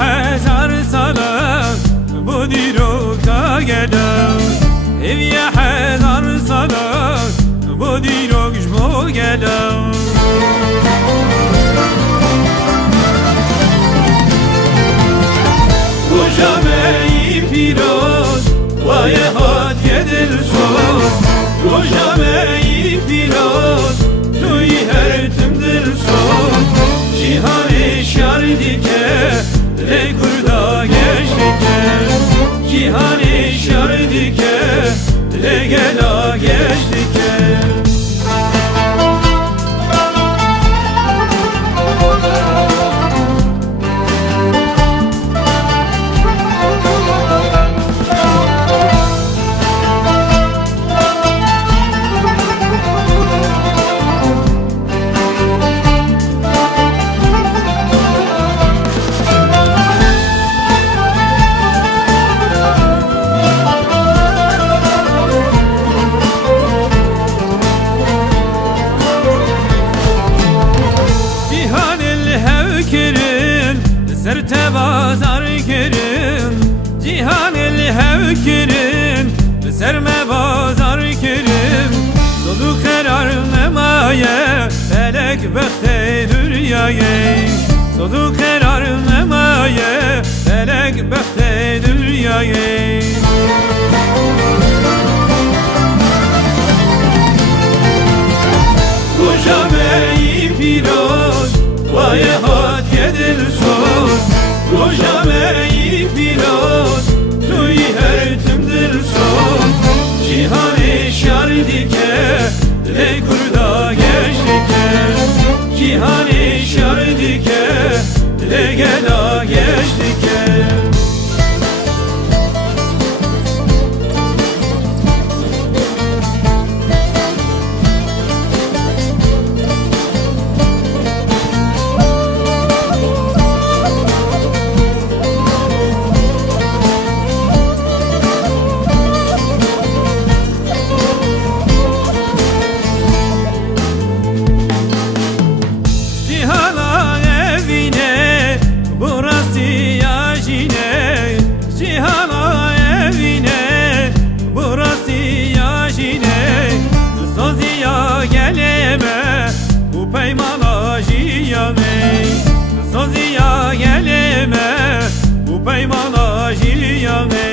هزار ساله bu dirokta gelem Evye hezar sala bu dirok jmo gelem Rojame-i piroz vaye hat yedil soz Rojame-i piroz tuy her tümdil soz Cihan-ı şar dike le kurda geçdike Cihan-ı şar dike le gela geçdike Serte bazar kirin Cihan el hevkirin Serme bazar kirin Solu karar nemaye Felek bekte dünyayı Solu karar nemaye Felek bekte dünyayı Rojame-i piroz vaye hat yedil soz Rojame-i piroz tuy her tümdil soz Cihan-ı şar dike le kurda geçdike Cihan-ı şar dike le gela geçdike Cihana evine burası yaşine Soziya geleme bu peymana jiyane Soziya geleme bu peymana jiyane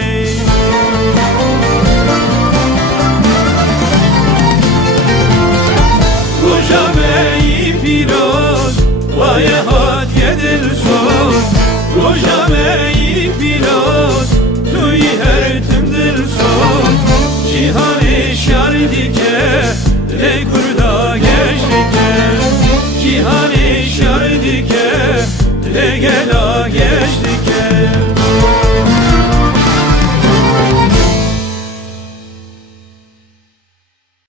Rojame-i piroz vaye hat yedil soz Rojame-i piroz tuy her tümdil soz Cihan-ı şar dike le kurda geçdike Cihan-ı şar dike le gela geçdike